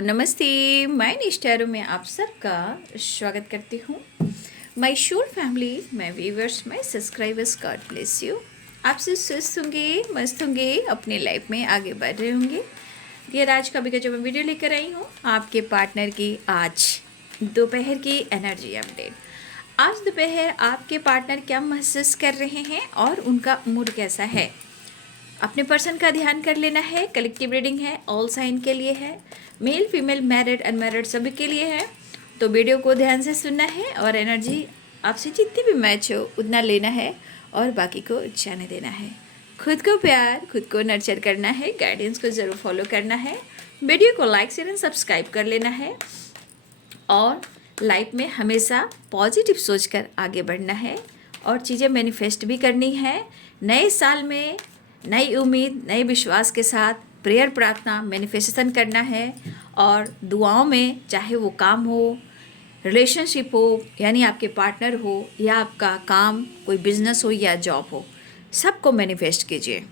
नमस्ते। मैं निष्ठारू में आप सबका स्वागत करती हूँ। माय शोर family, my viewers, my subscribers, God bless you. आप सब स्वस्थ होंगे, मस्त होंगे, अपनी लाइफ में आगे बढ़ रहे होंगे। ये आज का भी जो मैं वीडियो लेकर आई हूँ आपके पार्टनर की आज दोपहर की एनर्जी अपडेट। आज दोपहर आपके पार्टनर क्या महसूस कर रहे हैं और उनका मूड कैसा है, अपने पर्सन का ध्यान कर लेना है। कलेक्टिव रीडिंग है, ऑल साइन के लिए है, मेल फीमेल मैरिड अनमैरिड सभी के लिए है। तो वीडियो को ध्यान से सुनना है और एनर्जी आपसे जितनी भी मैच हो उतना लेना है और बाकी को जाने देना है। खुद को प्यार, खुद को नर्चर करना है, गाइडेंस को ज़रूर फॉलो करना है। वीडियो को लाइक शेयर एंड सब्सक्राइब कर लेना है और लाइफ में हमेशा पॉजिटिव सोचकर आगे बढ़ना है और चीज़ें मैनिफेस्ट भी करनी है। नए साल में नई उम्मीद, नए विश्वास के साथ प्रेयर, प्रार्थना, मैनिफेस्टेशन करना है और दुआओं में, चाहे वो काम हो, रिलेशनशिप हो, यानी आपके पार्टनर हो या आपका काम कोई बिजनेस हो या जॉब हो, सबको मैनिफेस्ट कीजिए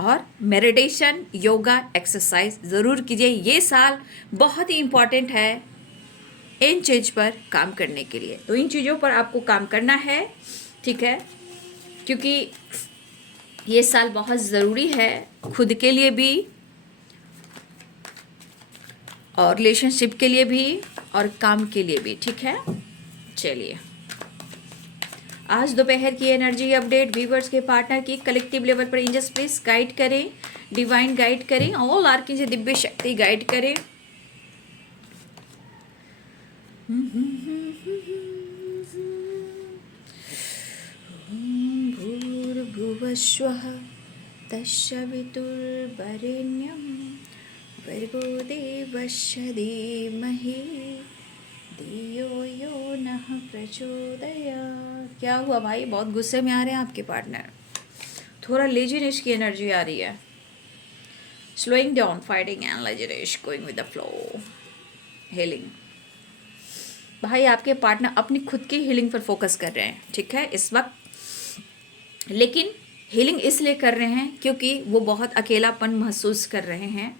और मेडिटेशन, योगा, एक्सरसाइज ज़रूर कीजिए। ये साल बहुत ही इम्पॉर्टेंट है इन चीज़ पर काम करने के लिए। तो इन चीज़ों पर आपको काम करना है, ठीक है, क्योंकि ये साल बहुत ज़रूरी है खुद के लिए भी और रिलेशनशिप के लिए भी और काम के लिए भी, ठीक है। चलिए आज दोपहर की एनर्जी अपडेट व्यूवर्स के पार्टनर की कलेक्टिव लेवल पर एंजल्स प्लीज गाइड करें, डिवाइन गाइड करें, ऑल आर्किंग से दिव्य शक्ति गाइड करें। भूर्भुवस्वः तस्सवितुर्वरेण्यं भर्गो देवस्य धीमहि धियो यो नः प्रचोदयात्। क्या हुआ भाई, बहुत गुस्से में आ रहे हैं आपके पार्टनर, थोड़ा लेजीनेस की एनर्जी आ रही है। Slowing down, fighting and laziness, going with the flow, healing. भाई आपके पार्टनर अपनी खुद की हीलिंग पर फोकस कर रहे हैं, ठीक है, इस वक्त। लेकिन हीलिंग इसलिए कर रहे हैं क्योंकि वो बहुत अकेलापन महसूस कर रहे हैं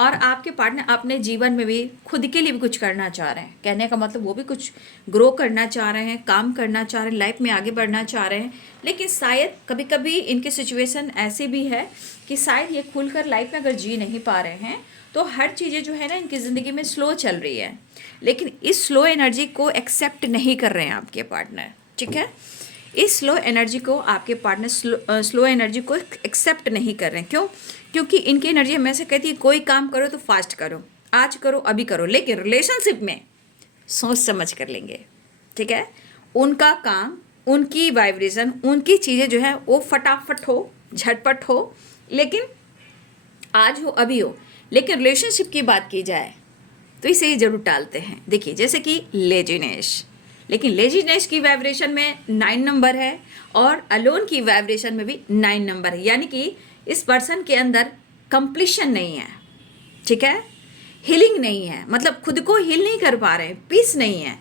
और आपके पार्टनर अपने जीवन में भी खुद के लिए भी कुछ करना चाह रहे हैं। कहने का मतलब वो भी कुछ ग्रो करना चाह रहे हैं, काम करना चाह रहे हैं, लाइफ में आगे बढ़ना चाह रहे हैं। लेकिन शायद कभी कभी इनकी सिचुएशन ऐसी भी है कि शायद ये खुलकर लाइफ में अगर जी नहीं पा रहे हैं तो हर चीज़ें जो है ना इनकी ज़िंदगी में स्लो चल रही है। लेकिन इस स्लो एनर्जी को एक्सेप्ट नहीं कर रहे हैं आपके पार्टनर, ठीक है। इस स्लो एनर्जी को आपके पार्टनर स्लो एनर्जी को एक्सेप्ट नहीं कर रहे हैं। क्यों? क्योंकि इनकी एनर्जी हमेशा कहती है कोई काम करो तो फास्ट करो, आज करो, अभी करो, लेकिन रिलेशनशिप में सोच समझ कर लेंगे, ठीक है। उनका काम, उनकी वाइब्रेशन, उनकी चीज़ें जो है वो फटाफट हो, झटपट हो, लेकिन आज हो, अभी हो। लेकिन रिलेशनशिप की बात की जाए तो इसे जरूर टालते हैं। देखिए जैसे कि लेजीनेस, लेकिन लेजीनेस की वाइब्रेशन में 9 नंबर है और अलोन की वाइब्रेशन में भी 9 नंबर है, यानी कि इस पर्सन के अंदर कंप्लीशन नहीं है, ठीक है, हीलिंग नहीं है, मतलब खुद को हील नहीं कर पा रहे हैं, पीस नहीं है।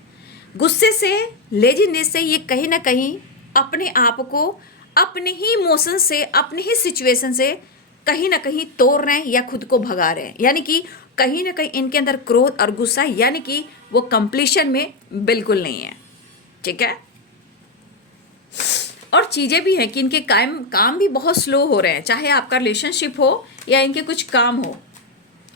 गुस्से से, लेजीनेस से ये कहीं ना कहीं अपने आप को अपने ही इमोशन से, अपने ही सिचुएशन से कहीं ना कहीं तोड़ रहे हैं या खुद को भगा रहे हैं, यानी कि कहीं ना कहीं इनके अंदर क्रोध और गुस्सा, यानी कि वो कंप्लीशन में बिल्कुल नहीं है, ठीक है। और चीज़ें भी हैं कि इनके काम भी बहुत स्लो हो रहे हैं, चाहे आपका रिलेशनशिप हो या इनके कुछ काम हो।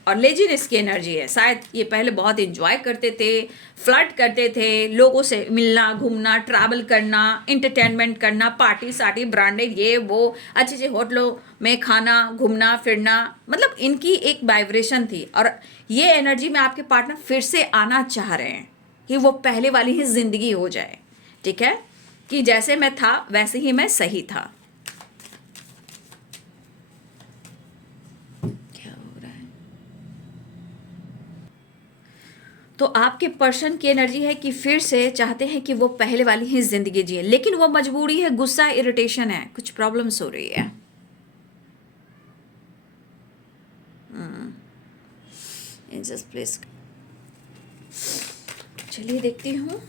और लेजीनेस की एनर्जी है, शायद ये पहले बहुत एंजॉय करते थे, फ्लर्ट करते थे, लोगों से मिलना, घूमना, ट्रैवल करना, इंटरटेनमेंट करना, पार्टी सार्टी, ब्रांडेड, ये वो, अच्छे अच्छे होटलों में खाना, घूमना फिरना, मतलब इनकी एक वाइब्रेशन थी। और ये एनर्जी में आपके पार्टनर फिर से आना चाह रहे हैं कि वो पहले वाली ही ज़िंदगी हो जाए, ठीक है, कि जैसे मैं था वैसे ही मैं सही था। तो आपके पर्सन की एनर्जी है कि फिर से चाहते हैं कि वो पहले वाली ही ज़िंदगी जिए, लेकिन वो मजबूरी है, गुस्सा, इरिटेशन है, कुछ प्रॉब्लम्स हो रही है। जस्ट प्लीज चलिए देखती हूँ।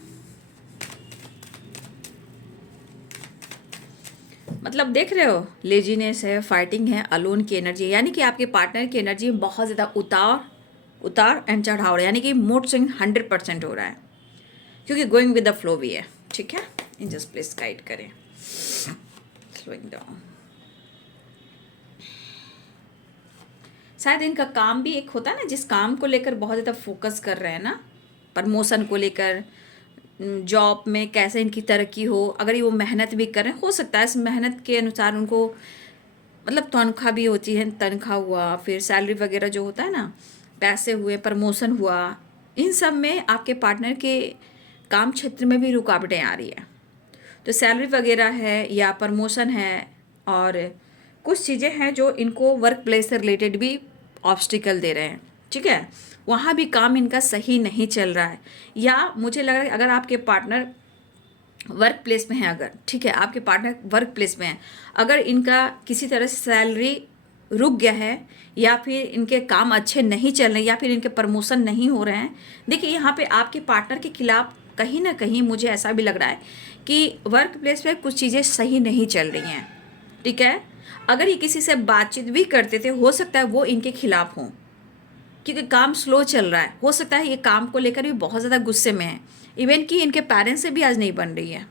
मतलब देख रहे हो, लेजीनेस है, फाइटिंग है, अलोन की एनर्जी है, यानी कि आपके पार्टनर की एनर्जी में बहुत ज़्यादा उतार उतार एंड चढ़ाव, यानी कि मूड स्विंग 100% हो रहा है, क्योंकि गोइंग विद द फ्लो भी है। ठीक है, इन जस्ट प्लीज गाइड करें, स्लोइंग डाउन। शायद इनका काम भी एक होता है ना, जिस काम को लेकर बहुत ज़्यादा फोकस कर रहे हैं ना, प्रमोशन को लेकर, जॉब में कैसे इनकी तरक्की हो, अगर ये वो मेहनत भी कर रहे हैं, हो सकता है इस मेहनत के अनुसार उनको मतलब तनख्वाह भी होती है, तनख्वाह हुआ, फिर सैलरी वगैरह जो होता है ना, पैसे हुए, प्रमोशन हुआ, इन सब में आपके पार्टनर के काम क्षेत्र में भी रुकावटें आ रही है। तो सैलरी वगैरह है या प्रमोशन है, और कुछ चीज़ें हैं जो इनको वर्क प्लेस से रिलेटेड भी ऑब्स्टिकल दे रहे हैं। ठीक है, वहाँ भी काम इनका सही नहीं चल रहा है, या मुझे लग रहा है अगर आपके पार्टनर वर्क प्लेस में है, अगर ठीक है आपके पार्टनर वर्क प्लेस में है, अगर इनका किसी तरह से सैलरी रुक गया है, या फिर इनके काम अच्छे नहीं चल रहे, या फिर इनके प्रमोशन नहीं हो रहे हैं, देखिए यहाँ पे आपके पार्टनर के खिलाफ कहीं ना कहीं मुझे ऐसा भी लग रहा है कि वर्क प्लेस पे कुछ चीज़ें सही नहीं चल रही हैं। ठीक है, अगर ये किसी से बातचीत भी करते थे, हो सकता है वो इनके खिलाफ हों, क्योंकि काम स्लो चल रहा है। हो सकता है ये काम को लेकर भी बहुत ज़्यादा गुस्से में है, इवन कि इनके पेरेंट्स से भी आज नहीं बन रही है,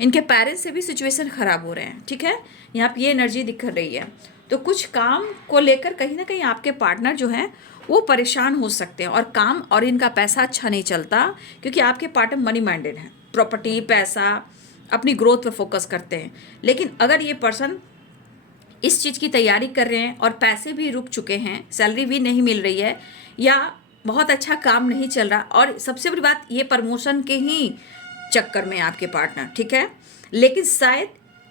इनके पेरेंट्स से भी सिचुएशन ख़राब हो रहे हैं। ठीक है, यहाँ पे ये एनर्जी दिख रही है। तो कुछ काम को लेकर कहीं ना कहीं आपके पार्टनर जो हैं वो परेशान हो सकते हैं, और काम और इनका पैसा अच्छा नहीं चलता, क्योंकि आपके पार्टनर मनी माइंडेड हैं, प्रॉपर्टी, पैसा, अपनी ग्रोथ पर फोकस करते हैं। लेकिन अगर ये पर्सन इस चीज़ की तैयारी कर रहे हैं और पैसे भी रुक चुके हैं, सैलरी भी नहीं मिल रही है, या बहुत अच्छा काम नहीं चल रहा, और सबसे बड़ी बात ये प्रमोशन के ही चक्कर में आपके पार्टनर, ठीक है, लेकिन शायद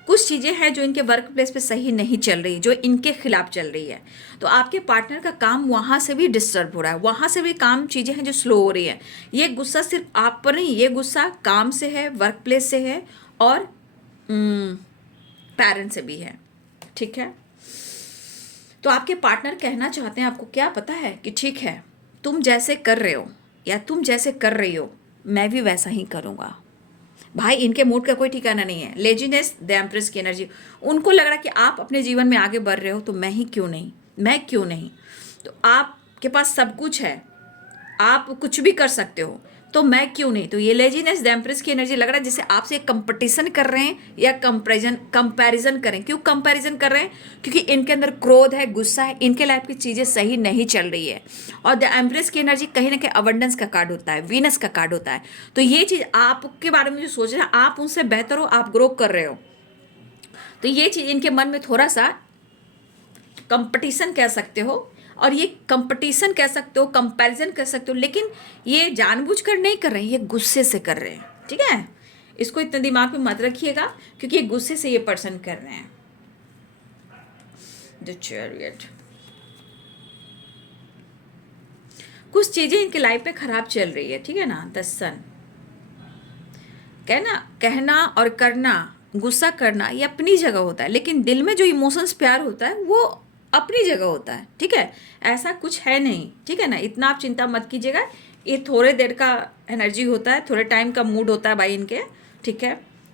कुछ चीज़ें हैं जो इनके वर्क प्लेस पे सही नहीं चल रही, जो इनके खिलाफ चल रही है, तो आपके पार्टनर का काम वहाँ से भी डिस्टर्ब हो रहा है, वहाँ से भी काम चीज़ें हैं जो स्लो हो रही है। ये गुस्सा सिर्फ आप पर नहीं, ये गुस्सा काम से है, वर्क प्लेस से है, और पेरेंट्स से भी है। ठीक है, तो आपके पार्टनर कहना चाहते हैं आपको, क्या पता है कि ठीक है तुम जैसे कर रहे हो या तुम जैसे कर रही हो, मैं भी वैसा ही करूँगा। भाई इनके मूड का कोई ठिकाना नहीं है। लेजीनेस, द एम्प्रेस की एनर्जी, उनको लग रहा है कि आप अपने जीवन में आगे बढ़ रहे हो, तो मैं ही क्यों नहीं, मैं क्यों नहीं, तो आपके पास सब कुछ है, आप कुछ भी कर सकते हो, तो मैं क्यों नहीं। तो ये लेजीनेस, द एम्प्रेस की एनर्जी लग रहा है जैसे आपसे कंपटीशन कर रहे हैं, या कंपैरिजन करें। क्यों कंपैरिजन कर रहे हैं, क्योंकि इनके अंदर क्रोध है, गुस्सा है, इनके लाइफ की चीज़ें सही नहीं चल रही है। और द एम्प्रेस की एनर्जी कहीं ना कहीं अबंडेंस का कार्ड होता है, वीनस का कार्ड होता है। तो ये चीज़ आपके बारे में जो सोच रहे हैं, आप उनसे बेहतर हो, आप ग्रो कर रहे हो, तो ये चीज़ इनके मन में थोड़ा सा कंपटीशन कह सकते हो, और ये कंपटीशन कह सकते हो, कंपैरिजन कह सकते हो, लेकिन ये जानबूझकर नहीं कर रहे हैं, ये गुस्से से कर रहे हैं। ठीक है, इसको इतना दिमाग में मत रखिएगा, क्योंकि ये गुस्से से ये पर्सन कर रहे हैं। द चैरियट, कुछ चीजें इनके लाइफ में खराब चल रही है। ठीक है ना, द सन, कहना और करना, गुस्सा करना ये अपनी जगह होता है, लेकिन दिल में जो इमोशंस प्यार होता है वो अपनी जगह होता है। ठीक है, ऐसा कुछ है नहीं। ठीक है ना, इतना आप चिंता मत कीजिएगा, ये थोड़े देर का एनर्जी होता है, थोड़े टाइम का मूड होता है भाई इनके। ठीक है,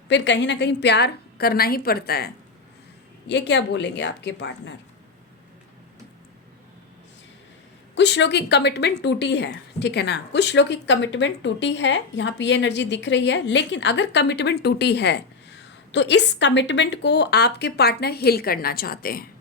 फिर कहीं ना कहीं प्यार करना ही पड़ता है। ये क्या बोलेंगे आपके पार्टनर, कुछ लोग की कमिटमेंट टूटी है। ठीक है ना, कुछ लोग की कमिटमेंट टूटी है, यहाँ पे ये एनर्जी दिख रही है। लेकिन अगर कमिटमेंट टूटी है तो इस कमिटमेंट को आपके पार्टनर हील करना चाहते हैं,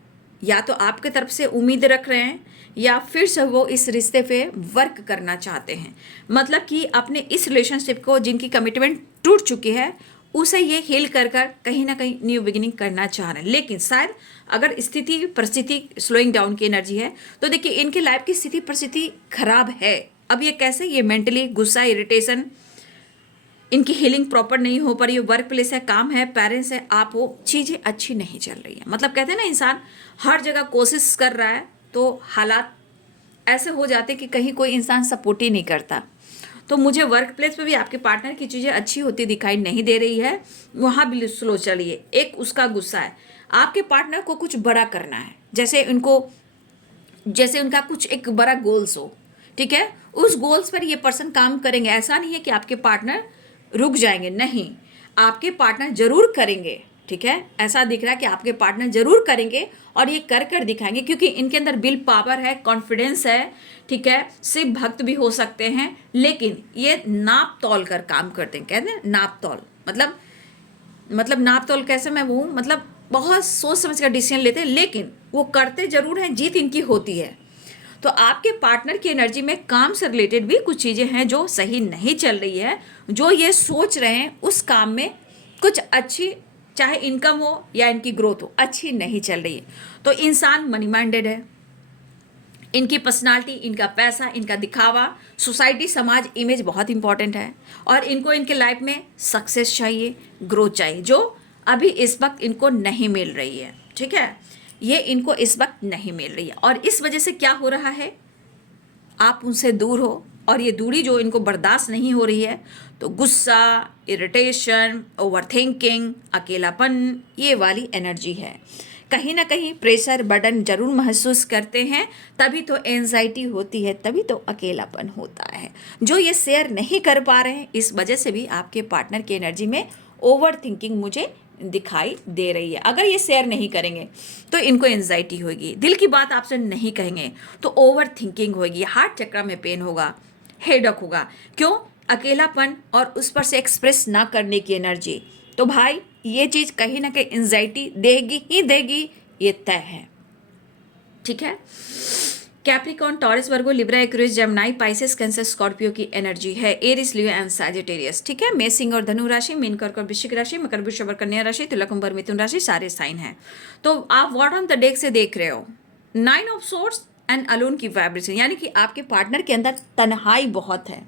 या तो आपके तरफ से उम्मीद रख रहे हैं, या फिर से वो इस रिश्ते पे वर्क करना चाहते हैं। मतलब कि अपने इस रिलेशनशिप को, जिनकी कमिटमेंट टूट चुकी है, उसे ये हील कर कर कहीं ना कहीं न्यू बिगिनिंग करना चाह रहे हैं। लेकिन शायद अगर स्थिति परिस्थिति स्लोइंग डाउन की एनर्जी है, तो देखिए इनके लाइफ की स्थिति परिस्थिति खराब है। अब ये कैसे, ये मेंटली गुस्सा, इरिटेशन, इनकी हीलिंग प्रॉपर नहीं हो पा रही है, वर्क प्लेस है, काम है, पेरेंट्स है, आप वो चीज़ें अच्छी नहीं चल रही है। मतलब कहते हैं ना, इंसान हर जगह कोशिश कर रहा है, तो हालात ऐसे हो जाते हैं कि कहीं कोई इंसान सपोर्ट ही नहीं करता। तो मुझे वर्क प्लेस पे भी आपके पार्टनर की चीज़ें अच्छी होती दिखाई नहीं दे रही है, वहाँ भी स्लो चलिए। एक उसका गुस्सा है, आपके पार्टनर को कुछ बड़ा करना है, जैसे उनका कुछ एक बड़ा गोल्स हो। ठीक है, उस गोल्स पर ये पर्सन काम करेंगे। ऐसा नहीं है कि आपके पार्टनर रुक जाएंगे, नहीं, आपके पार्टनर जरूर करेंगे, ठीक है, ऐसा दिख रहा है कि आपके पार्टनर जरूर करेंगे और ये कर कर दिखाएंगे, क्योंकि इनके अंदर विल पावर है, कॉन्फिडेंस है, ठीक है। शिव भक्त भी हो सकते हैं, लेकिन ये नाप तोल कर काम करते हैं। कहते हैं नाप तोल, मतलब नाप तोल कैसे, मैं वो मतलब बहुत सोच समझ कर डिसीजन लेते हैं, लेकिन वो करते जरूर हैं, जीत इनकी होती है। तो आपके पार्टनर की एनर्जी में काम से रिलेटेड भी कुछ चीज़ें हैं जो सही नहीं चल रही है। जो ये सोच रहे हैं उस काम में कुछ अच्छी, चाहे इनकम हो या इनकी ग्रोथ हो, अच्छी नहीं चल रही है। तो इंसान मनी माइंडेड है, इनकी पर्सनालिटी, इनका पैसा, इनका दिखावा, सोसाइटी, समाज, इमेज बहुत इंपॉर्टेंट है। और इनको इनके लाइफ में सक्सेस चाहिए, ग्रोथ चाहिए, जो अभी इस वक्त इनको नहीं मिल रही है, ठीक है। ये इनको इस वक्त नहीं मिल रही है, और इस वजह से क्या हो रहा है, आप उनसे दूर हो, और ये दूरी जो इनको बर्दाश्त नहीं हो रही है, तो गुस्सा, इरिटेशन, ओवरथिंकिंग, अकेलापन, ये वाली एनर्जी है। कहीं ना कहीं प्रेशर, बर्डन जरूर महसूस करते हैं, तभी तो एंजाइटी होती है, तभी तो अकेलापन होता है। जो ये शेयर नहीं कर पा रहे हैं, इस वजह से भी आपके पार्टनर की एनर्जी में ओवर थिंकिंग मुझे दिखाई दे रही है। अगर ये शेयर नहीं करेंगे तो इनको एंजाइटी होगी, दिल की बात आपसे नहीं कहेंगे तो ओवर थिंकिंग होगी, हार्ट चक्र में पेन होगा, हेडक होगा। क्यों? अकेलापन और उस पर से एक्सप्रेस ना करने की एनर्जी। तो भाई ये चीज़ कहीं ना कहीं एंजाइटी देगी ही देगी, ये तय है, ठीक है। Capricorn, Taurus, Virgo, Libra, Aquarius, Gemini, Pisces, Cancer, Scorpio की एनर्जी है। एरिस, लियो एंड सैजिटेरियस, ठीक है। मेष, सिंह और धनु राशि, मीन, कर्क और वृश्चिक राशि, मकर, वृषभ और कन्या राशि, तुला, कुंभ और मिथुन राशि, सारे साइन हैं। तो आप व्हाट ऑन द डेक से देख रहे हो, 9 ऑफ सोर्ड्स एंड अलोन की वाइब्रेशन, यानी कि आपके पार्टनर के अंदर तन्हाई बहुत है,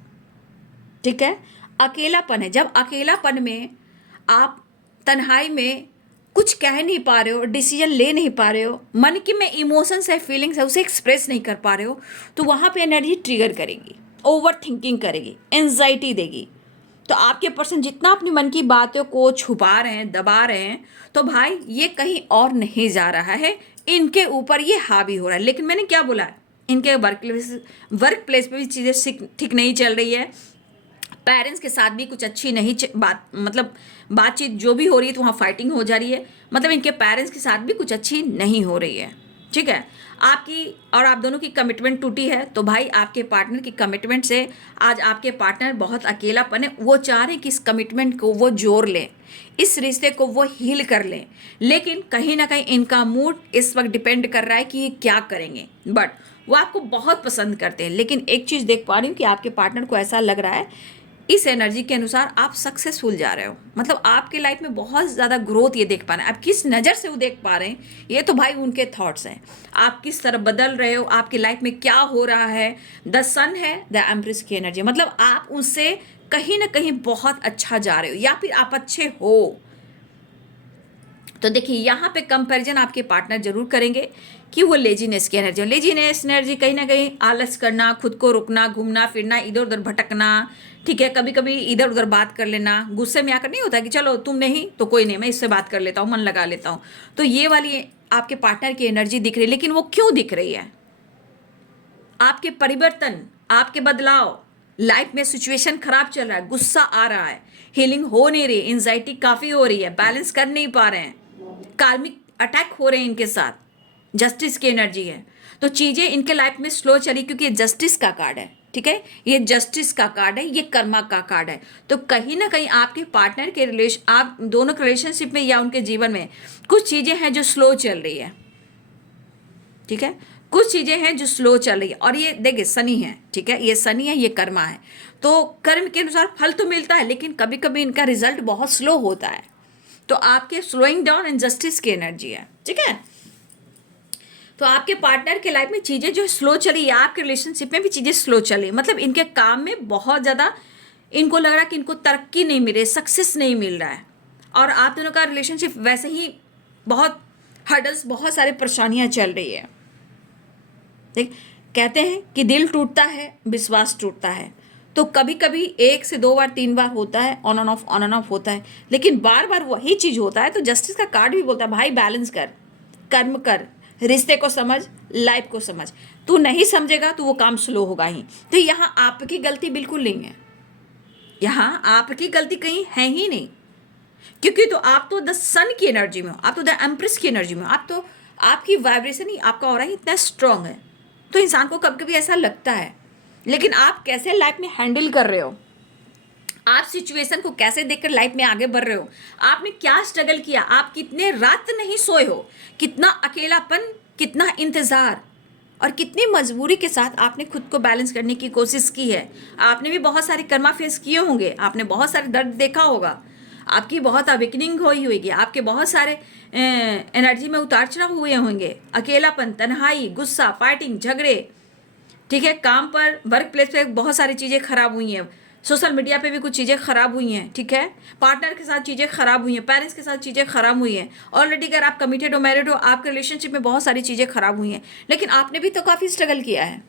ठीक है, अकेलापन है। जब अकेलापन में आप तन्हाई में कुछ कह नहीं पा रहे हो, डिसीजन ले नहीं पा रहे हो, मन की में इमोशंस है, फीलिंग्स है, उसे एक्सप्रेस नहीं कर पा रहे हो, तो वहाँ पे एनर्जी ट्रिगर करेगी, ओवर थिंकिंग करेगी, एंजाइटी देगी। तो आपके पर्सन जितना अपनी मन की बातों को छुपा रहे हैं, दबा रहे हैं, तो भाई ये कहीं और नहीं जा रहा है, इनके ऊपर ये हावी हो रहा है। लेकिन मैंने क्या बोला, इनके वर्क प्लेस पे भी चीज़ें ठीक नहीं चल रही है, पेरेंट्स के साथ भी कुछ अच्छी नहीं बातचीत जो भी हो रही है, तो वहाँ फाइटिंग हो जा रही है, मतलब इनके पेरेंट्स के साथ भी कुछ अच्छी नहीं हो रही है, ठीक है। आपकी और आप दोनों की कमिटमेंट टूटी है, तो भाई आपके पार्टनर की कमिटमेंट से आज आपके पार्टनर बहुत अकेलापन है, वो चाह रहे हैं कि इस कमिटमेंट को वो जोड़ लें, इस रिश्ते को वो हील कर लें, लेकिन कहीं ना कहीं इनका मूड इस वक्त डिपेंड कर रहा है कि ये क्या करेंगे। बट वो आपको बहुत पसंद करते हैं, लेकिन एक चीज़ देख पा रही हूँ कि आपके पार्टनर को ऐसा लग रहा है, इस एनर्जी के अनुसार आप सक्सेसफुल जा रहे हो, मतलब आपके लाइफ में बहुत ज़्यादा ग्रोथ ये देख पा रहे हैं। आप किस नज़र से वो देख पा रहे हैं, ये तो भाई उनके थॉट्स हैं। आप किस तरह बदल रहे हो, आपकी लाइफ में क्या हो रहा है, द सन है, द एम्प्रेस की एनर्जी, मतलब आप उससे कहीं ना कहीं बहुत अच्छा जा रहे हो, या फिर आप अच्छे हो। तो देखिए यहाँ पे कंपैरिजन आपके पार्टनर जरूर करेंगे कि वो लेजीनेस की एनर्जी, लेजीनेस एनर्जी कहीं ना कहीं आलस करना, खुद को रुकना, घूमना फिरना, इधर उधर भटकना, ठीक है, कभी कभी इधर उधर बात कर लेना, गुस्से में आकर नहीं होता कि चलो तुम नहीं तो कोई नहीं, मैं इससे बात कर लेता हूँ, मन लगा लेता हूँ। तो ये वाली आपके पार्टनर की एनर्जी दिख रही है, लेकिन वो क्यों दिख रही है? आपके परिवर्तन, आपके बदलाव, लाइफ में सिचुएशन खराब चल रहा है, गुस्सा आ रहा है, हीलिंग हो नहीं रही, एंजाइटी काफ़ी हो रही है, बैलेंस कर नहीं पा रहे हैं, कार्मिक अटैक हो रहे हैं इनके साथ, जस्टिस की एनर्जी है। तो चीज़ें इनके लाइफ में स्लो चली, क्योंकि ये जस्टिस का कार्ड है, ठीक है, ये जस्टिस का कार्ड है, ये कर्मा का कार्ड है। तो कहीं ना कहीं आपके पार्टनर के आप दोनों के रिलेशनशिप में या उनके जीवन में कुछ चीज़ें हैं जो स्लो चल रही है, ठीक है, कुछ चीज़ें हैं जो स्लो चल रही है। और ये देखिए शनि है, ठीक है, ये शनि है, ये कर्मा है, तो कर्म के अनुसार फल तो मिलता है, लेकिन कभी कभी इनका रिजल्ट बहुत स्लो होता है। तो आपके स्लोइंग डाउन एंड जस्टिस की एनर्जी है, ठीक है। तो आपके पार्टनर के लाइफ में चीज़ें जो स्लो चली, या आपके रिलेशनशिप में भी चीज़ें स्लो चली, मतलब इनके काम में बहुत ज़्यादा इनको लग रहा है कि इनको तरक्की नहीं मिल रही, सक्सेस नहीं मिल रहा है, और आप दोनों का रिलेशनशिप वैसे ही बहुत हर्डल्स, बहुत सारी परेशानियां चल रही है। देख, कहते हैं कि दिल टूटता है, विश्वास टूटता है, तो कभी कभी 1 से 2 बार 3 बार होता है, ऑन एंड ऑफ होता है, लेकिन बार बार वही चीज़ होता है। तो जस्टिस का कार्ड भी बोलता है भाई बैलेंस कर, कर्म कर, रिश्ते को समझ, लाइफ को समझ। तू नहीं समझेगा तो वो काम स्लो होगा ही। तो यहाँ आपकी गलती बिल्कुल नहीं है, यहाँ आपकी गलती कहीं है ही नहीं। क्योंकि तो आप तो द सन की एनर्जी में हो, आप तो द एम्प्रेस की एनर्जी में हो, आप तो आपकी वाइब्रेशन ही, आपका ऑरा ही इतना स्ट्रांग है। तो इंसान को कभी कभी ऐसा लगता है, लेकिन आप कैसे लाइफ में हैंडल कर रहे हो, आप सिचुएशन को कैसे देखकर लाइफ में आगे बढ़ रहे हो, आपने क्या स्ट्रगल किया, आप कितने रात नहीं सोए हो, कितना अकेलापन, कितना इंतजार और कितनी मजबूरी के साथ आपने खुद को बैलेंस करने की कोशिश की है। आपने भी बहुत सारे कर्मा फेस किए होंगे, आपने बहुत सारे दर्द देखा होगा, आपकी बहुत अवेकनिंग हुई होगी, आपके बहुत सारे एनर्जी में उतार चढ़ाव हुए होंगे, अकेलापन, तन्हाई, गुस्सा, फाइटिंग, झगड़े, ठीक है, काम पर, वर्क प्लेस पे बहुत सारी चीज़ें खराब हुई हैं, सोशल मीडिया पे भी कुछ चीज़ें खराब हुई हैं, ठीक है, पार्टनर के साथ चीज़ें खराब हुई हैं, पेरेंट्स के साथ चीज़ें खराब हुई हैं, ऑलरेडी अगर आप कमिटेड हो, मैरिड हो, आपके रिलेशनशिप में बहुत सारी चीज़ें खराब हुई हैं, लेकिन आपने भी तो काफ़ी स्ट्रगल किया है,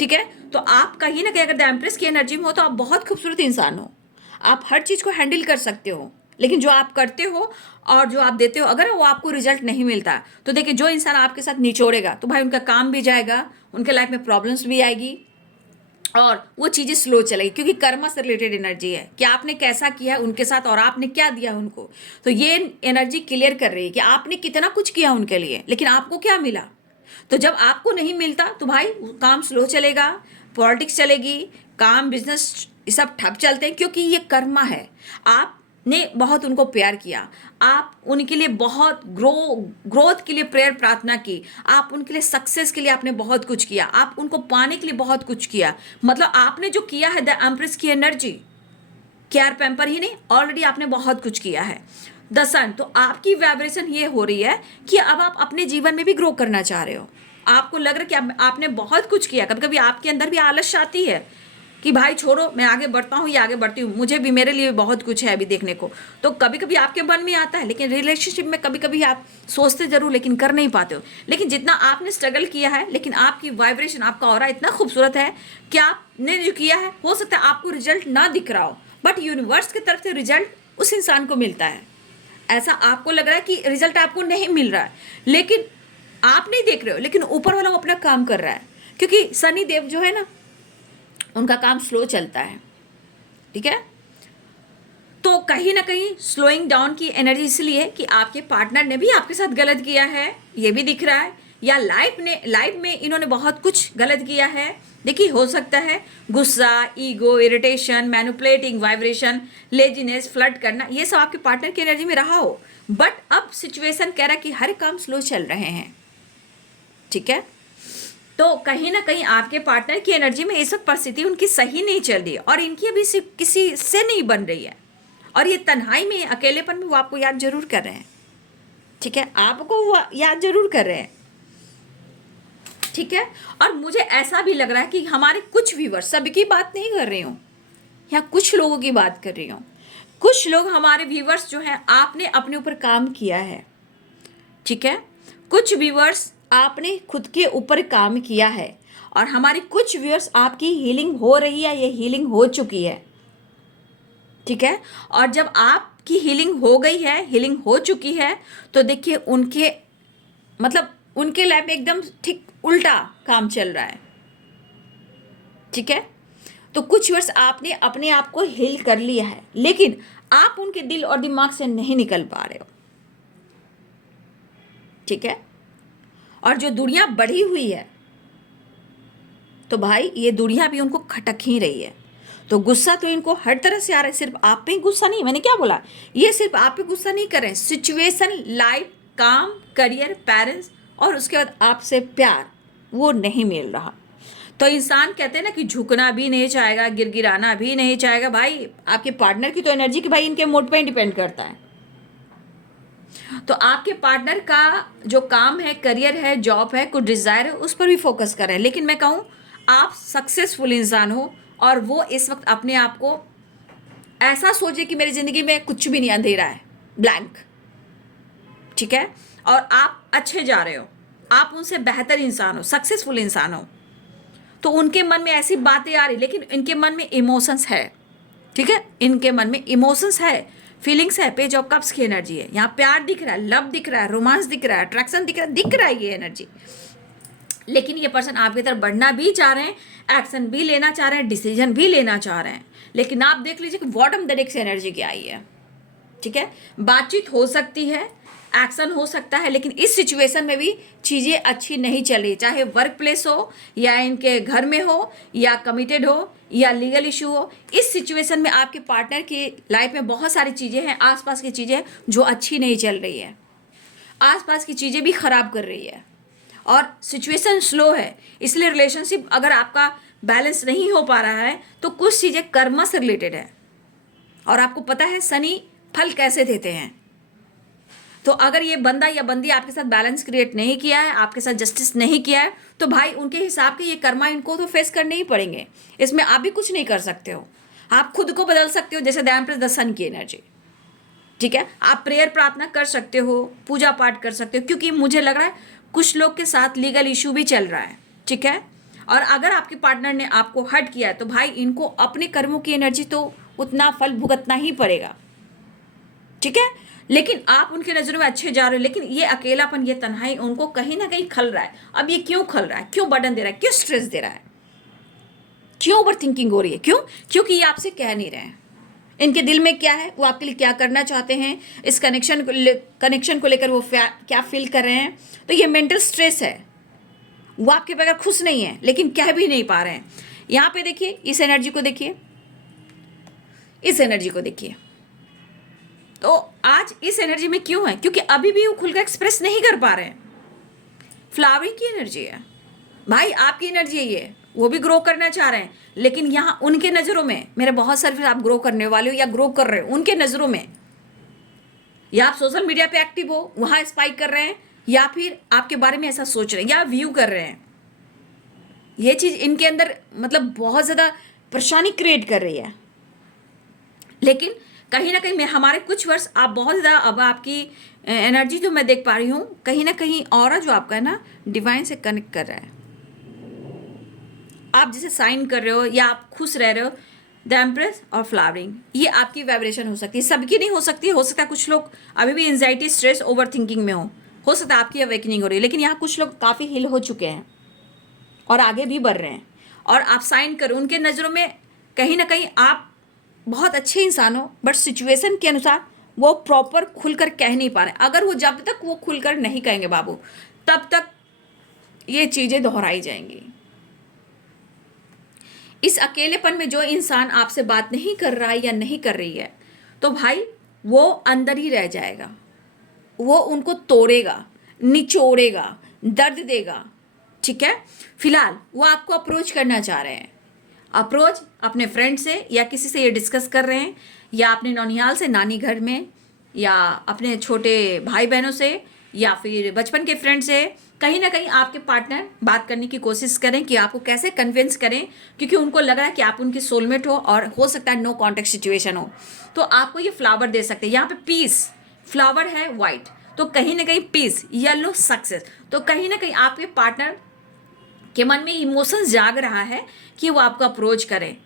ठीक है। तो आप कहीं ना कहीं अगर द एम्प्रेस की एनर्जी में हो तो आप बहुत खूबसूरत इंसान हो, आप हर चीज़ को हैंडल कर सकते हो, लेकिन जो आप करते हो और जो आप देते हो अगर वो आपको रिजल्ट नहीं मिलता तो देखिए, जो इंसान आपके साथ निचोड़ेगा तो भाई उनका काम भी जाएगा, उनके लाइफ में प्रॉब्लम्स भी आएगी और वो चीज़ें स्लो चलेगी, क्योंकि कर्मा से रिलेटेड एनर्जी है कि आपने कैसा किया है उनके साथ और आपने क्या दिया उनको। तो ये एनर्जी क्लियर कर रही है कि आपने कितना कुछ किया उनके लिए, लेकिन आपको क्या मिला। तो जब आपको नहीं मिलता तो भाई काम स्लो चलेगा, पॉलिटिक्स चलेगी, काम बिजनेस सब ठप चलते हैं, क्योंकि ये कर्मा है। आपने बहुत उनको प्यार किया, आप उनके लिए बहुत ग्रोथ के लिए प्रेयर प्रार्थना की, आप उनके लिए सक्सेस के लिए आपने बहुत कुछ किया, आप उनको पाने के लिए बहुत कुछ किया। मतलब आपने जो किया है द एम्प्रेस की एनर्जी, केयर पैम्पर ही नहीं, ऑलरेडी आपने बहुत कुछ किया है द सन। तो आपकी वाइब्रेशन ये हो रही है कि अब आप अपने जीवन में भी ग्रो करना चाह रहे हो, आपको लग रहा है कि आपने बहुत कुछ किया। कभी कभी आपके अंदर भी आलस आती है कि भाई छोड़ो, मैं आगे बढ़ता हूँ या आगे बढ़ती हूँ, मुझे भी, मेरे लिए बहुत कुछ है अभी देखने को। तो कभी कभी आपके मन में आता है, लेकिन रिलेशनशिप में कभी कभी आप सोचते जरूर लेकिन कर नहीं पाते हो। लेकिन जितना आपने स्ट्रगल किया है, लेकिन आपकी वाइब्रेशन, आपका ऑरा इतना खूबसूरत है कि आपने जो किया है, हो सकता है आपको रिजल्ट ना दिख रहा हो, बट यूनिवर्स की तरफ से रिजल्ट उस इंसान को मिलता है। ऐसा आपको लग रहा है कि रिजल्ट आपको नहीं मिल रहा है, लेकिन आप नहीं देख रहे हो, लेकिन ऊपर वाला वो अपना काम कर रहा है, क्योंकि शनि देव जो है ना, उनका काम स्लो चलता है, ठीक है। तो कहीं ना कहीं स्लोइंग डाउन की एनर्जी इसलिए कि आपके पार्टनर ने भी आपके साथ गलत किया है, ये भी दिख रहा है, या लाइफ में इन्होंने बहुत कुछ गलत किया है। देखिए, हो सकता है गुस्सा, ego, irritation, manipulating vibration, laziness, flirt करना, ये सब आपके पार्टनर की एनर्जी में रहा हो, बट अब सिचुएशन कह रहा है कि हर काम स्लो चल रहे हैं, ठीक है। तो कहीं ना कहीं आपके पार्टनर की एनर्जी में इस वक्त परिस्थिति उनकी सही नहीं चल रही है और इनकी अभी किसी से नहीं बन रही है, और ये तन्हाई में, अकेलेपन में वो आपको याद जरूर कर रहे हैं, ठीक है, आपको वो याद जरूर कर रहे हैं, ठीक है। और मुझे ऐसा भी लग रहा है कि हमारे कुछ व्यूअर्स, सबकी बात नहीं कर रही हूँ, या कुछ लोगों की बात कर रही हूँ, कुछ लोग हमारे व्यूअर्स जो हैं, आपने अपने ऊपर काम किया है, ठीक है। कुछ व्यूअर्स आपने खुद के ऊपर काम किया है, और हमारे कुछ व्यूअर्स आपकी हीलिंग हो रही है, ये हीलिंग हो चुकी है, ठीक है। और जब आपकी हीलिंग हो गई है, हीलिंग हो चुकी है, तो देखिए उनके मतलब उनके लाइफ में एकदम ठीक उल्टा काम चल रहा है, ठीक है। तो कुछ वर्ष आपने अपने आप को हील कर लिया है, लेकिन आप उनके दिल और दिमाग से नहीं निकल पा रहे हो, ठीक है। और जो दुनिया बढ़ी हुई है, तो भाई ये दुनिया भी उनको खटक ही रही है। तो गुस्सा तो इनको हर तरह से आ रहा है, सिर्फ आप पे गुस्सा नहीं, मैंने क्या बोला, ये सिर्फ आप पे गुस्सा नहीं कर रहे हैं, सिचुएशन, लाइफ, काम, करियर, पेरेंट्स और उसके बाद आपसे प्यार वो नहीं मिल रहा। तो इंसान कहते हैं ना कि झुकना भी नहीं चाहेगा, गिड़गिड़ाना भी नहीं चाहेगा। भाई आपके पार्टनर की तो एनर्जी कि भाई इनके मूड पे डिपेंड करता है। तो आपके पार्टनर का जो काम है, करियर है, जॉब है, कुछ डिजायर है, उस पर भी फोकस करें। लेकिन मैं कहूँ आप सक्सेसफुल इंसान हो और वो इस वक्त अपने आप को ऐसा सोचे कि मेरी जिंदगी में कुछ भी नहीं, अंधेरा है, ब्लैंक, ठीक है। और आप अच्छे जा रहे हो, आप उनसे बेहतर इंसान हो, सक्सेसफुल इंसान हो, तो उनके मन में ऐसी बातें आ रही, लेकिन इनके मन में इमोशंस है, ठीक है, इनके मन में इमोशंस है, फीलिंग्स है। पेज ऑफ कप्स की एनर्जी है, यहाँ प्यार दिख रहा है, लव दिख रहा है, रोमांस दिख रहा है, अट्रैक्शन दिख रहा है ये एनर्जी। लेकिन ये पर्सन आपकी तरफ बढ़ना भी चाह रहे हैं, एक्शन भी लेना चाह रहे हैं, डिसीजन भी लेना चाह रहे हैं, लेकिन आप देख लीजिए कि बॉटम द डेक से एनर्जी क्या आई है, ठीक है, बातचीत हो सकती है, एक्शन हो सकता है, लेकिन इस सिचुएशन में भी चीज़ें अच्छी नहीं चल रही, चाहे वर्क प्लेस हो या इनके घर में हो या कमिटेड हो या लीगल इशू हो। इस सिचुएशन में आपके पार्टनर की लाइफ में बहुत सारी चीज़ें हैं, आसपास की चीज़ें जो अच्छी नहीं चल रही है, आसपास की चीज़ें भी ख़राब कर रही है और सिचुएशन स्लो है। इसलिए रिलेशनशिप अगर आपका बैलेंस नहीं हो पा रहा है तो कुछ चीज़ें कर्म से रिलेटेड है, और आपको पता है शनि फल कैसे देते हैं। तो अगर ये बंदा या बंदी आपके साथ बैलेंस क्रिएट नहीं किया है, आपके साथ जस्टिस नहीं किया है, तो भाई उनके हिसाब के ये कर्मा इनको तो फेस करने ही पड़ेंगे। इसमें आप भी कुछ नहीं कर सकते हो। आप खुद को बदल सकते हो, जैसे द एम्प्रेस द सन की एनर्जी, ठीक है। आप प्रेयर प्रार्थना कर सकते हो, पूजा पाठ कर सकते हो, क्योंकि मुझे लग रहा है कुछ लोग के साथ लीगल इशू भी चल रहा है, ठीक है। और अगर आपके पार्टनर ने आपको हर्ट किया है तो भाई इनको अपने कर्मों की एनर्जी तो उतना फल भुगतना ही पड़ेगा, ठीक है। लेकिन आप उनके नज़रों में अच्छे जा रहे हो, लेकिन ये अकेलापन, ये तन्हाई उनको कहीं ना कहीं खल रहा है। अब ये क्यों खल रहा है, क्यों बर्डन दे रहा है, क्यों स्ट्रेस दे रहा है, क्यों ओवर थिंकिंग हो रही है, क्यों? क्योंकि ये आपसे कह नहीं रहे हैं इनके दिल में क्या है, वो आपके लिए क्या करना चाहते हैं, इस कनेक्शन को लेकर वो क्या फील कर रहे हैं। तो ये मेंटल स्ट्रेस है, वो आपके बगैर खुश नहीं है, लेकिन कह भी नहीं पा रहे हैं। यहाँ पे देखिए, इस एनर्जी को देखिए, इस एनर्जी को देखिए। तो आज इस एनर्जी में क्यों है? क्योंकि अभी भी वो खुलकर एक्सप्रेस नहीं कर पा रहे हैं। फ्लावरिंग की एनर्जी है भाई, आपकी एनर्जी है ये, वो भी ग्रो करना चाह रहे हैं, लेकिन यहाँ उनके नज़रों में, मेरे बहुत सारे आप ग्रो करने वाले हो या ग्रो कर रहे हो, उनके नज़रों में, या आप सोशल मीडिया पे एक्टिव हो, वहाँ स्पाइक कर रहे हैं, या फिर आपके बारे में ऐसा सोच रहे हैं या व्यू कर रहे हैं। ये चीज़ इनके अंदर मतलब बहुत ज़्यादा परेशानी क्रिएट कर रही है। लेकिन कहीं ना कहीं हमारे कुछ वर्ष आप बहुत ज़्यादा, अब आपकी एनर्जी जो मैं देख पा रही हूँ, कहीं ना कहीं ऑरा जो आपका है ना, डिवाइन से कनेक्ट कर रहा है। आप जैसे साइन कर रहे हो या आप खुश रह रहे हो, द एम्प्रेस और फ्लावरिंग, ये आपकी वाइब्रेशन हो सकती है, सबकी नहीं हो सकती। हो सकता है कुछ लोग अभी भी एंजाइटी, स्ट्रेस, ओवर थिंकिंग में हो सकता है आपकी अवेकनिंग हो रही है, लेकिन यहाँ कुछ लोग काफ़ी हील हो चुके हैं और आगे भी बढ़ रहे हैं। और आप साइन करो, उनके नज़रों में कहीं ना कहीं आप बहुत अच्छे इंसान हो, बट सिचुएशन के अनुसार वो प्रॉपर खुलकर कह नहीं पा रहे। अगर वो जब तक वो खुलकर नहीं कहेंगे बाबू, तब तक ये चीज़ें दोहराई जाएंगी। इस अकेलेपन में जो इंसान आपसे बात नहीं कर रहा है या नहीं कर रही है, तो भाई वो अंदर ही रह जाएगा, वो उनको तोड़ेगा, निचोड़ेगा, दर्द देगा, ठीक है। फिलहाल वो आपको अप्रोच करना चाह रहे हैं, अप्रोच अपने फ्रेंड से या किसी से ये डिस्कस कर रहे हैं, या अपने नौनिहाल से, नानी घर में, या अपने छोटे भाई बहनों से, या फिर बचपन के फ्रेंड से। कहीं ना कहीं आपके पार्टनर बात करने की कोशिश करें कि आपको कैसे कन्विंस करें, क्योंकि उनको लग रहा है कि आप उनकी सोलमेट हो, और हो सकता है नो कॉन्टेक्ट सिचुएशन हो, तो आपको ये फ्लावर दे सकते हैं। यहाँ पे पीस फ्लावर है वाइट, तो कहीं ना कहीं पीस, येलो सक्सेस। तो कहीं ना कहीं आपके पार्टनर के मन में इमोशंस जाग रहा है कि वो आपको अप्रोच करें,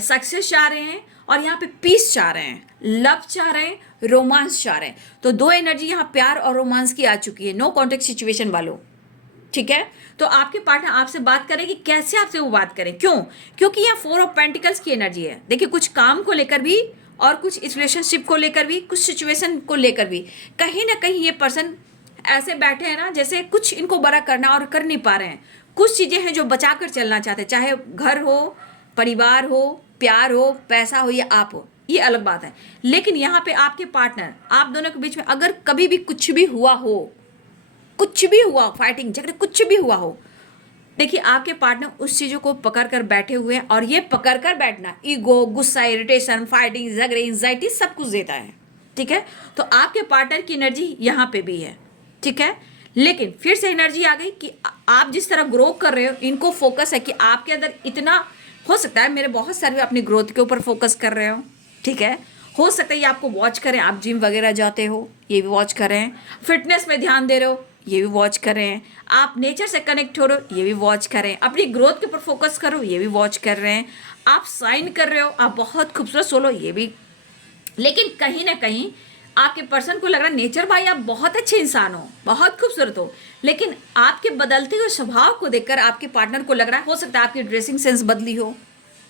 सक्सेस चाह रहे हैं, और यहाँ पे पीस चाह रहे हैं, लव चाह रहे हैं, रोमांस चाह रहे हैं। तो दो एनर्जी यहाँ प्यार और रोमांस की आ चुकी है, नो कॉन्टेक्ट सिचुएशन वालों, ठीक है। तो आपके पार्टनर आपसे बात करें कि कैसे आपसे वो बात करें, क्यों? क्योंकि यहाँ 4 ऑफ पेंटिकल्स की एनर्जी है। देखिए, कुछ काम को लेकर भी, और कुछ इस रिलेशनशिप को लेकर भी, कुछ सिचुएशन को लेकर भी, कहीं ना कहीं ये पर्सन ऐसे बैठे हैं ना, जैसे कुछ इनको बड़ा करना और कर नहीं पा रहे हैं। कुछ चीज़ें हैं जो बचा कर चलना चाहते हैं, चाहे घर हो, परिवार हो, प्यार हो, पैसा हो, या आप हो, ये अलग बात है। लेकिन यहाँ पे आपके पार्टनर, आप दोनों के बीच में अगर कभी भी कुछ भी हुआ हो, कुछ भी हुआ, फाइटिंग झगड़े कुछ भी हुआ हो, देखिए आपके पार्टनर उस चीज़ों को पकड़ कर बैठे हुए हैं, और ये पकड़ कर बैठना ईगो, गुस्सा, इरिटेशन, फाइटिंग, झगड़े, एंजाइटी सब कुछ देता है, ठीक है। तो आपके पार्टनर की एनर्जी यहाँ पे भी है, ठीक है। लेकिन फिर से एनर्जी आ गई कि आप जिस तरह ग्रो कर रहे हो, इनको फोकस है कि आपके अंदर इतना, हो सकता है मेरे बहुत सारे अपनी ग्रोथ के ऊपर फोकस कर रहे हो, ठीक है। हो सकता है ये आपको वॉच करें, आप जिम वगैरह जाते हो, ये भी वॉच कर रहे हैं, फिटनेस में ध्यान दे रहे हो, ये भी वॉच कर रहे हैं, आप नेचर से कनेक्ट हो रहे हो, ये भी वॉच कर रहे हैं, अपनी ग्रोथ के ऊपर फोकस करो, ये भी वॉच कर रहे हैं, आप साइन कर रहे हो, आप बहुत खूबसूरत सोलो, ये भी। लेकिन कहीं ना कहीं आपके पर्सन को लग रहा है, नेचर भाई आप बहुत अच्छे इंसान हो, बहुत खूबसूरत हो, लेकिन आपके बदलते हुए स्वभाव को देखकर आपके पार्टनर को लग रहा है, हो सकता है आपकी ड्रेसिंग सेंस बदली हो,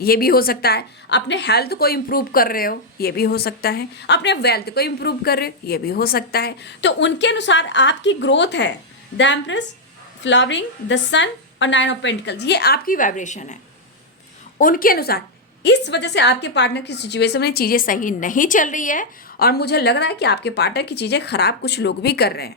ये भी हो सकता है। अपने हेल्थ को इम्प्रूव कर रहे हो, ये भी हो सकता है। अपने वेल्थ को इम्प्रूव कर रहे हो, ये भी हो सकता है। तो उनके अनुसार आपकी ग्रोथ है द एम्प्रेस, फ्लावरिंग, द सन और 9 ऑफ पेंटिकल्स, ये आपकी वाइब्रेशन है उनके अनुसार। इस वजह से आपके पार्टनर की सिचुएशन में चीज़ें सही नहीं चल रही है और मुझे लग रहा है कि आपके पार्टनर की चीज़ें खराब कुछ लोग भी कर रहे हैं,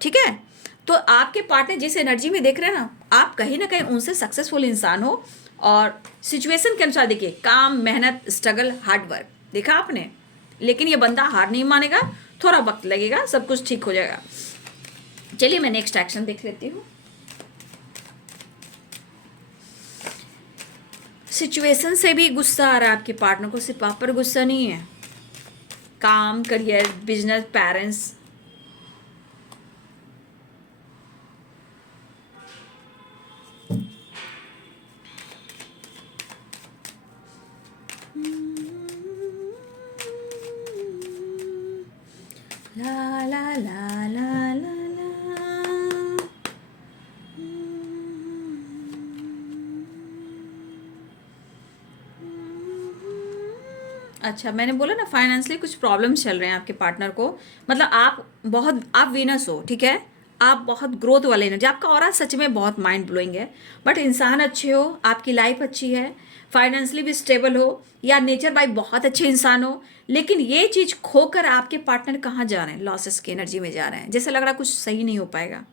ठीक है। तो आपके पार्टनर जिस एनर्जी में देख रहे हैं ना, आप कहीं ना कहीं उनसे सक्सेसफुल इंसान हो और सिचुएशन के अनुसार देखिए, काम, मेहनत, स्ट्रगल, हार्ड वर्क देखा आपने। लेकिन ये बंदा हार नहीं मानेगा, थोड़ा वक्त लगेगा, सब कुछ ठीक हो जाएगा। चलिए मैं नेक्स्ट एक्शन देख लेती हूँ। सिचुएशन से भी गुस्सा आ रहा है आपके पार्टनर को, सिर्फ आप पर गुस्सा नहीं है। काम, करियर, बिजनेस, पेरेंट्स, ला ला ला ला ला ला। अच्छा, मैंने बोला ना फाइनेंशियली कुछ प्रॉब्लम्स चल रहे हैं आपके पार्टनर को। मतलब आप वीनस हो, ठीक है। आप बहुत ग्रोथ वाले एनर्जी, आपका ऑरा सच में बहुत माइंड ब्लोइंग है। बट इंसान अच्छे हो, आपकी लाइफ अच्छी है, फाइनेंशियली भी स्टेबल हो, या नेचर बाई बहुत अच्छे इंसान हो। लेकिन ये चीज़ खोकर आपके पार्टनर कहाँ जा रहे हैं? लॉसेस की एनर्जी में जा रहे हैं। जैसे लग रहा है कुछ सही नहीं हो पाएगा,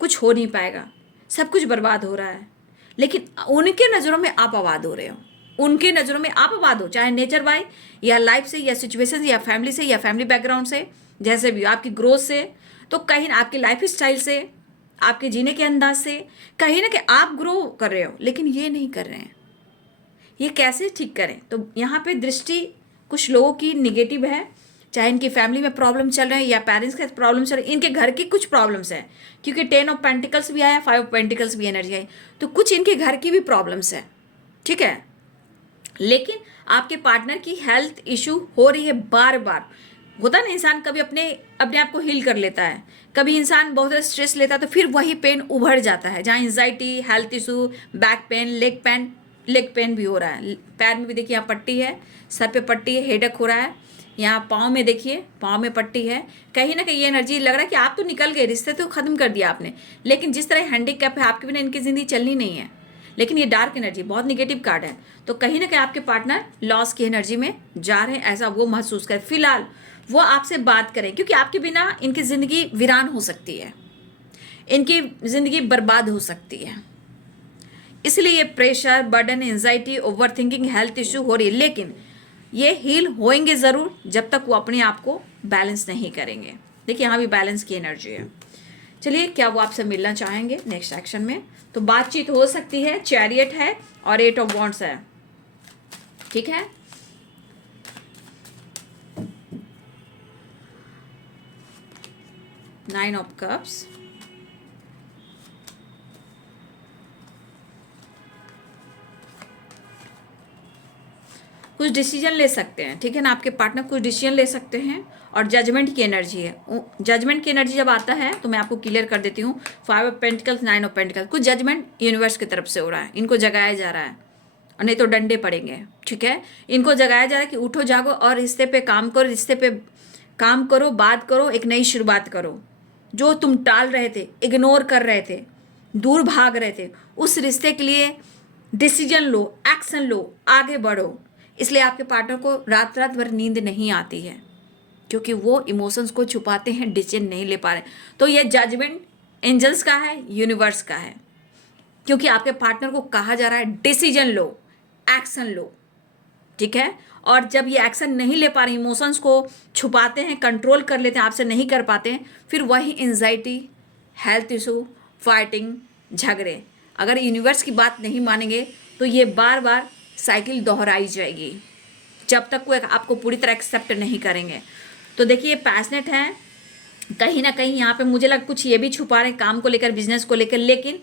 कुछ हो नहीं पाएगा, सब कुछ बर्बाद हो रहा है। लेकिन उनके नज़रों में आप आबाद हो रहे हो, उनके नज़रों में आप आबाद हो, चाहे नेचर बाय या लाइफ से या सिचुएशन या फैमिली से या फैमिली बैकग्राउंड से, जैसे भी आपकी ग्रोथ से, तो कहीं ना आपकी लाइफ स्टाइल से, आपके जीने के अंदाज से कहीं ना कहीं आप ग्रो कर रहे हो। लेकिन ये नहीं कर रहे हैं, ये कैसे ठीक करें? तो यहाँ पे दृष्टि कुछ लोगों की निगेटिव है, चाहे इनकी फैमिली में प्रॉब्लम चल रहे हैं या पेरेंट्स के प्रॉब्लम चल रहे हैं, इनके घर की कुछ प्रॉब्लम्स हैं। क्योंकि 10 ऑफ पेंटिकल्स भी आया, 5 ऑफ पेंटिकल्स भी एनर्जी आई, तो कुछ इनके घर की भी प्रॉब्लम्स है, ठीक है। लेकिन आपके पार्टनर की हेल्थ इशू हो रही है बार बार। होता है ना, इंसान कभी अपने अपने आप को हील कर लेता है, कभी इंसान बहुत ज़्यादा स्ट्रेस लेता है तो फिर वही पेन उभर जाता है, जहाँ anxiety, health issue, back pain, leg pain भी हो रहा है। पैर में भी देखिए यहाँ पट्टी है, सर पे पट्टी है, हेडेक हो रहा है। यहाँ पाँव में देखिए, पाँव में पट्टी है। कहीं ना कहीं ये एनर्जी लग रहा है कि आप तो निकल गए, रिश्ते तो ख़त्म कर दिया आपने, लेकिन जिस तरह हैंडीकैप है आपके बिना इनकी ज़िंदगी चलनी नहीं है। लेकिन ये डार्क एनर्जी बहुत निगेटिव कार्ड है, तो कहीं ना कहीं आपके पार्टनर लॉस की एनर्जी में जा रहे हैं, ऐसा वो महसूस करें। फिलहाल वो आपसे बात करें, क्योंकि आपके बिना इनकी ज़िंदगी वीरान हो सकती है, इनकी ज़िंदगी बर्बाद हो सकती है। इसलिए ये pressure, burden, anxiety, over thinking, health issue हो रही है। लेकिन ये हील होएंगे ज़रूर जब तक वो अपने आप को बैलेंस नहीं करेंगे। देखिए यहाँ भी बैलेंस की एनर्जी है। चलिए, क्या वो आपसे मिलना चाहेंगे नेक्स्ट एक्शन में? तो बातचीत हो सकती है। चैरियट है और 8 ऑफ वॉन्ड्स है, ठीक है। नाइन ऑफ कप्स, कुछ डिसीजन ले सकते हैं, ठीक है ना। आपके पार्टनर कुछ डिसीजन ले सकते हैं और जजमेंट की एनर्जी है। जजमेंट की एनर्जी जब आता है तो मैं आपको क्लियर कर देती हूँ। 5 ऑफ पेंटिकल्स, 9 ऑफ पेंटिकल्स, कुछ जजमेंट यूनिवर्स की तरफ से हो रहा है, इनको जगाया जा रहा है और नहीं तो डंडे पड़ेंगे, ठीक है। इनको जगाया जा रहा है कि उठो जागो और रिश्ते पे काम करो, रिश्ते पे काम करो, बात करो, एक नई शुरुआत करो। जो तुम टाल रहे थे, इग्नोर कर रहे थे, दूर भाग रहे थे, उस रिश्ते के लिए डिसीजन लो, एक्शन लो, आगे बढ़ो। इसलिए आपके पार्टनर को रात रात भर नींद नहीं आती है, क्योंकि वो इमोशंस को छुपाते हैं, डिसीजन नहीं ले पा रहे। तो ये जजमेंट एंजल्स का है, यूनिवर्स का है, क्योंकि आपके पार्टनर को कहा जा रहा है डिसीजन लो, एक्शन लो, ठीक है। और जब ये एक्शन नहीं ले पा रहे, इमोशंस को छुपाते हैं, कंट्रोल कर लेते हैं, आपसे नहीं कर पाते हैं, फिर वही एंजाइटी, हेल्थ इशू, फाइटिंग, झगड़े। अगर यूनिवर्स की बात नहीं मानेंगे तो ये बार बार साइकिल दोहराई जाएगी जब तक वो आपको पूरी तरह एक्सेप्ट नहीं करेंगे। तो देखिए, पैशनेट हैं कहीं ना कहीं, यहाँ पे मुझे लगा कुछ ये भी छुपा रहे हैं, काम को लेकर, बिजनेस को लेकर, लेकिन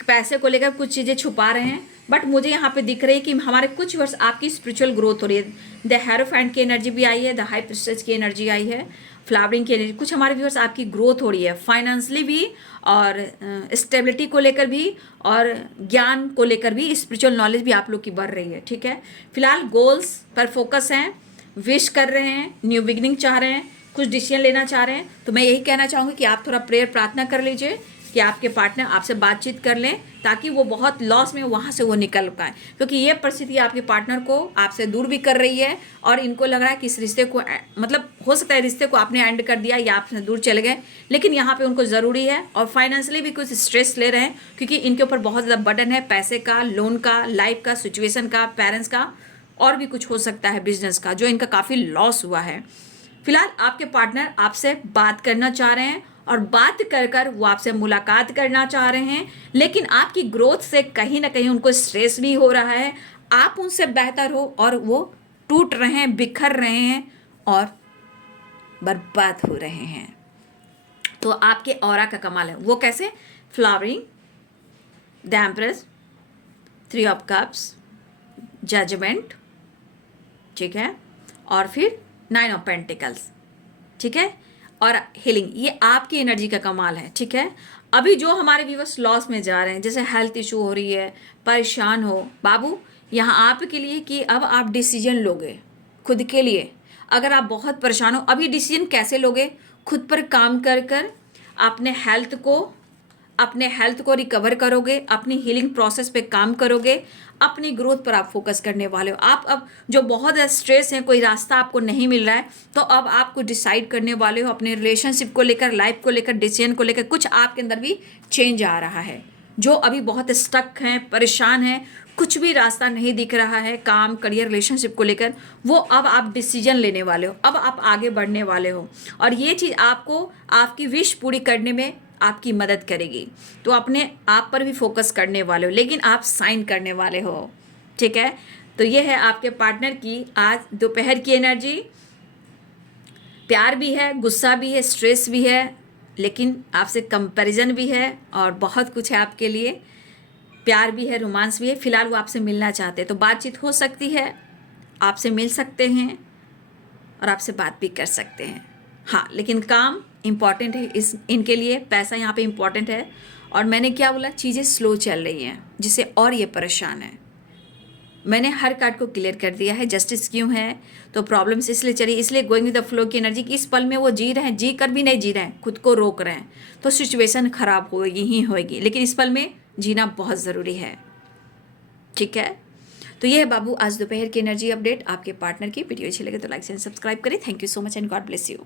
पैसे को लेकर कुछ चीज़ें छुपा रहे हैं। बट मुझे यहाँ पे दिख रही है कि हमारे कुछ वर्ष आपकी स्पिरिचुअल ग्रोथ हो रही है। द हेरोफेंट की एनर्जी भी आई है, द हाई प्रिस्टेस की एनर्जी आई है, फ्लावरिंग की एनर्जी, कुछ हमारे व्यूअर्स आपकी ग्रोथ हो रही है फाइनेंशियली भी और स्टेबिलिटी को लेकर भी और ज्ञान को लेकर भी, स्पिरिचुअल नॉलेज भी आप लोग की बढ़ रही है। ठीक है, फिलहाल गोल्स पर फोकस हैं, विश कर रहे हैं, न्यू बिगनिंग चाह रहे हैं, कुछ डिसीजन लेना चाह रहे हैं, तो मैं यही कहना चाहूँगी कि आप थोड़ा प्रेयर प्रार्थना कर लीजिए कि आपके पार्टनर आपसे बातचीत कर लें ताकि वो बहुत लॉस में वहाँ से वो निकल पाए, क्योंकि ये परिस्थिति आपके पार्टनर को आपसे दूर भी कर रही है और इनको लग रहा है कि इस रिश्ते को, मतलब हो सकता है रिश्ते को आपने एंड कर दिया या आपसे दूर चले गए, लेकिन यहाँ पे उनको ज़रूरी है। और फाइनेंशियली भी कुछ स्ट्रेस ले रहे हैं क्योंकि इनके ऊपर बहुत ज़्यादा बर्डन है, पैसे का, लोन का, लाइफ का, सिचुएशन का, पेरेंट्स का, और भी कुछ हो सकता है बिजनेस का, जो इनका काफ़ी लॉस हुआ है। फिलहाल आपके पार्टनर आपसे बात करना चाह रहे हैं और बात कर कर वो आपसे मुलाकात करना चाह रहे हैं, लेकिन आपकी ग्रोथ से कहीं ना कहीं उनको स्ट्रेस भी हो रहा है। आप उनसे बेहतर हो और वो टूट रहे हैं, बिखर रहे हैं और बर्बाद हो रहे हैं। तो आपके ऑरा का कमाल है, वो कैसे? Flowering, the empress, 3 of cups, judgement, ठीक है, और फिर 9 ऑफ पेंटिकल्स, ठीक है, और हीलिंग, ये आपकी एनर्जी का कमाल है। ठीक है, अभी जो हमारे व्यूअर्स लॉस में जा रहे हैं, जैसे हेल्थ इशू हो रही है, परेशान हो, बाबू यहाँ आपके लिए कि अब आप डिसीजन लोगे खुद के लिए। अगर आप बहुत परेशान हो, अभी डिसीजन कैसे लोगे? खुद पर काम कर कर अपने हेल्थ को रिकवर करोगे, अपनी हीलिंग प्रोसेस पे काम करोगे, अपनी ग्रोथ पर आप फोकस करने वाले हो। आप अब जो बहुत ज़्यादा स्ट्रेस है, कोई रास्ता आपको नहीं मिल रहा है, तो अब आपको डिसाइड करने वाले हो अपने रिलेशनशिप को लेकर, लाइफ को लेकर, डिसीजन को लेकर, कुछ आपके अंदर भी चेंज आ रहा है। जो अभी बहुत स्टक हैं, परेशान हैं, कुछ भी रास्ता नहीं दिख रहा है काम, करियर, रिलेशनशिप को लेकर, वो अब आप डिसीजन लेने वाले हो, अब आप आगे बढ़ने वाले हो, और ये चीज़ आपको आपकी विश पूरी करने में आपकी मदद करेगी। तो अपने आप पर भी फोकस करने वाले हो, लेकिन आप साइन करने वाले हो। ठीक है, तो ये है आपके पार्टनर की आज दोपहर की एनर्जी। प्यार भी है, गुस्सा भी है, स्ट्रेस भी है, लेकिन आपसे कंपैरिजन भी है और बहुत कुछ है आपके लिए। प्यार भी है, रोमांस भी है। फिलहाल वो आपसे मिलना चाहते हैं, तो बातचीत हो सकती है, आपसे मिल सकते हैं और आपसे बात भी कर सकते हैं। हाँ, लेकिन काम इम्पॉर्टेंट है इनके लिए, पैसा यहाँ पे इम्पॉर्टेंट है। और मैंने क्या बोला, चीज़ें स्लो चल रही हैं जिससे और ये परेशान है। मैंने हर कार्ड को क्लियर कर दिया है। जस्टिस क्यों है, तो प्रॉब्लम्स इसलिए चली, इसलिए गोइंग विद द फ्लो की एनर्जी कि इस पल में वो जी रहे हैं, जी कर भी नहीं जी रहे हैं, खुद को रोक रहे हैं, तो सिचुएशन खराब होगी ही होगी, लेकिन इस पल में जीना बहुत ज़रूरी है। ठीक है, तो ये है बाबू आज दोपहर की एनर्जी अपडेट आपके पार्टनर की। वीडियो अच्छी लगे तो लाइक एंड सब्सक्राइब करें। Thank you so much and God bless you.